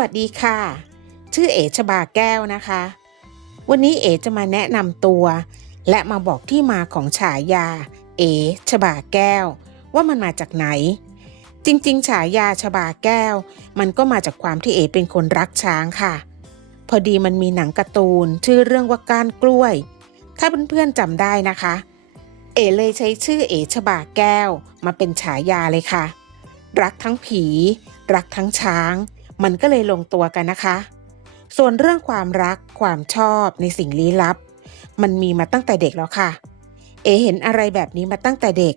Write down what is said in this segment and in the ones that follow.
วัสดีค่ะ ชื่อเอชบาแก้วนะคะ วันนี้เอจะมาแนะนำตัว และมาบอกที่มาของฉายา เอชบาแก้ว ว่ามันมาจากไหน จริงๆ ฉายาชบาแก้ว มันก็มาจากความที่เอเป็นคนรักช้างค่ะ พอดีมันมีหนังการ์ตูน ชื่อเรื่องว่าก้านกล้วย ถ้าเพื่อนๆจำได้นะคะ เอเลยใช้ชื่อเอชบาแก้ว มาเป็นฉายาเลยค่ะ รักทั้งผี รักทั้งช้าง มันก็เลยลงตัวกันนะคะ ส่วนเรื่องความรักความชอบในสิ่งลี้ลับ มันมีมาตั้งแต่เด็กแล้วค่ะ เอเห็นอะไรแบบนี้มาตั้งแต่เด็ก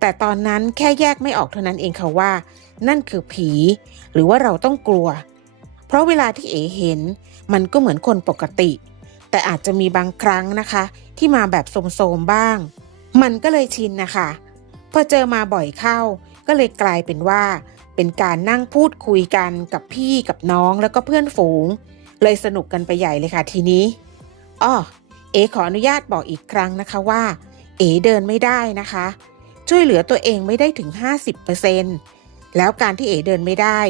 แต่ตอนนั้นแค่แยกไม่ออกเท่านั้นเองค่ะว่า นั่นคือผี หรือว่าเราต้องกลัว เพราะเวลาที่เอเห็น มันก็เหมือนคนปกติ แต่อาจจะมีบางครั้งนะคะ ที่มาแบบโสมๆบ้าง มันก็เลยชินนะคะพอเจอมาบ่อยเข้าก็เลยกลายเป็นว่า เป็นการนั่งพูดคุยกันกับพี่กับน้องแล้วก็เพื่อนฝูง เลยสนุกกันไปใหญ่เลยค่ะทีนี้อ้อเอขออนุญาตบอกอีกครั้งนะคะว่า เอเดินไม่ได้นะคะ ช่วยเหลือตัวเองไม่ได้ถึง 50%แล้วการที่เอเดินไม่ได้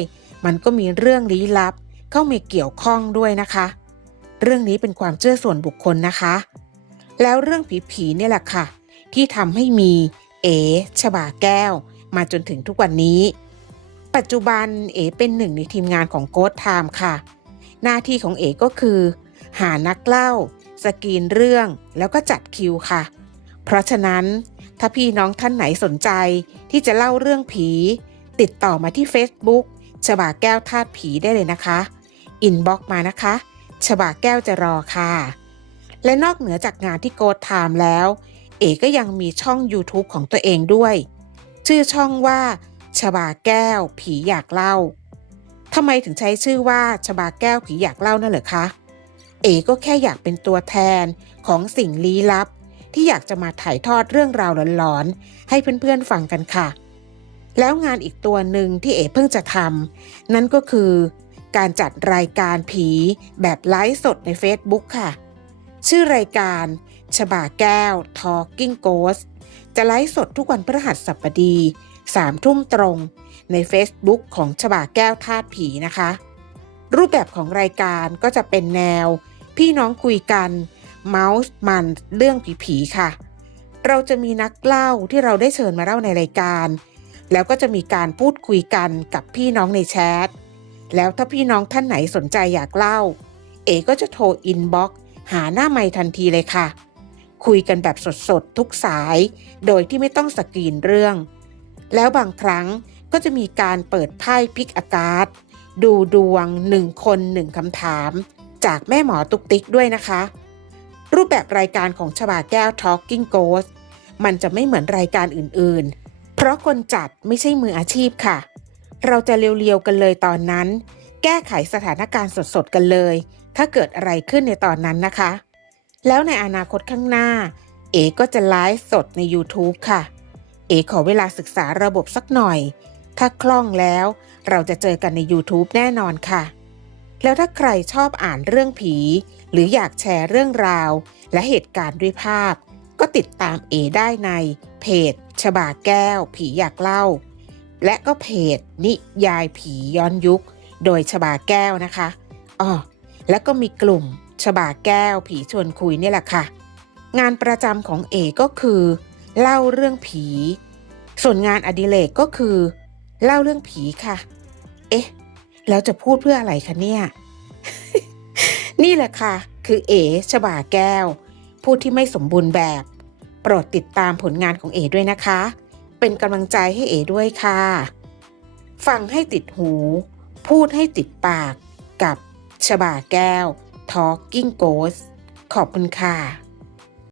มันก็มีเรื่องลี้ลับ เข้ามาเกี่ยวข้องด้วยนะคะ เรื่องนี้เป็นความเชื่อส่วนบุคคลนะคะ แล้วเรื่องผีๆเนี่ยแหละค่ะ ที่ทำให้มีเอชบาแก้ว มาจนถึงทุกวันนี้ ปัจจุบันเอเป็นหนึ่งในทีมงานของโกดไทม์ค่ะ หน้าที่ของเอก็คือ หานักเล่า สกรีนเรื่องแล้วก็จัดคิวค่ะ เพราะฉะนั้นถ้าพี่น้องท่านไหนสนใจที่จะเล่าเรื่องผี ติดต่อมาที่ Facebook ฉบาแก้วธาตุผีได้เลยนะคะ อินบ็อกมานะคะ ฉบาแก้วจะรอค่ะ และนอกเหนือจากงานที่โกดไทม์แล้ว เอก็ยังมีช่อง YouTube ของตัวเองด้วย ชื่อช่องว่า ชบาแก้ว ผีอยากเล่าทำไมถึงใช้ชื่อว่าชบาแก้วผีอยากเล่านั่นเหรอคะ เอ๋ก็แค่อยากเป็นตัวแทนของสิ่งลี้ลับ ที่อยากจะมาถ่ายทอดเรื่องราวหลอนๆ ให้เพื่อนๆฟังกันค่ะ แล้วงานอีกตัวหนึ่งที่เอ๋เพิ่งจะทำนั่นก็คือ การจัดรายการผีแบบไลฟ์สดใน Facebook ค่ะ ชื่อรายการฉบาแก้ว Talking Ghost จะไลฟ์สดทุกวันพฤหัสบดี สามทุ่มตรง ใน Facebook ของฉบาแก้วธาตุผีนะคะ รูปแบบของรายการก็จะเป็นแนว พี่น้องคุยกันเมาส์มันเรื่องผีๆค่ะ เราจะมีนักเล่าที่เราได้เชิญมาเล่าในรายการ แล้วก็จะมีการพูดคุยกันกับพี่น้องในแชท แล้วถ้าพี่น้องท่านไหนสนใจอยากเล่า เอก็จะโทรอินบ็อกหาหน้าไมค์ทันทีเลยค่ะ คุยกันแบบสดๆ ทุกสาย โดยที่ไม่ต้องสกรีนเรื่อง แล้วบางครั้งก็จะมีการเปิดไพ่พิกอากาศ ดูดวงหนึ่งคนหนึ่งคำถาม จากแม่หมอตุกติกด้วยนะคะ รูปแบบรายการของฉบาแก้ว Talking Ghost มันจะไม่เหมือนรายการอื่นๆ เพราะคนจัดไม่ใช่มืออาชีพค่ะ เราจะเรียวๆกันเลยตอนนั้น แก้ไขสถานการณ์สดๆกันเลย ถ้าเกิดอะไรขึ้นในตอนนั้นนะคะ แล้วในอนาคตข้างหน้า เอก็จะไลฟ์สดใน YouTube ค่ะ เอขอเวลาศึกษาระบบสักหน่อย ถ้าคล่องแล้วเราจะเจอกันใน YouTube แน่นอนค่ะ แล้วถ้าใครชอบอ่านเรื่องผี หรืออยากแชร์เรื่องราว และเหตุการณ์ด้วยภาพ ก็ติดตามเอได้ในเพจ ฉบาแก้ว ผีอยากเล่า และก็เพจ นิยายผีย้อนยุค โดยฉบาแก้วนะคะอ๋อแล้วก็มีกลุ่ม ฉบาแก้ว ผีชวนคุยนี่แหละค่ะ งานประจำของเอก็คือ เล่าเรื่องผี ส่วนงานอดิเรกก็คือ เล่าเรื่องผีค่ะ เอ๊ะ แล้วจะพูดเพื่ออะไรคะเนี่ย นี่แหละค่ะ คือเอฉบาแก้ว ผู้ที่ไม่สมบูรณ์แบบ โปรดติดตามผลงานของเอด้วยนะคะ เป็นกำลังใจให้เอด้วยค่ะ ฟังให้ติดหู พูดให้ติดปากกับฉบาแก้ว Talking Ghost ขอบคุณค่ะ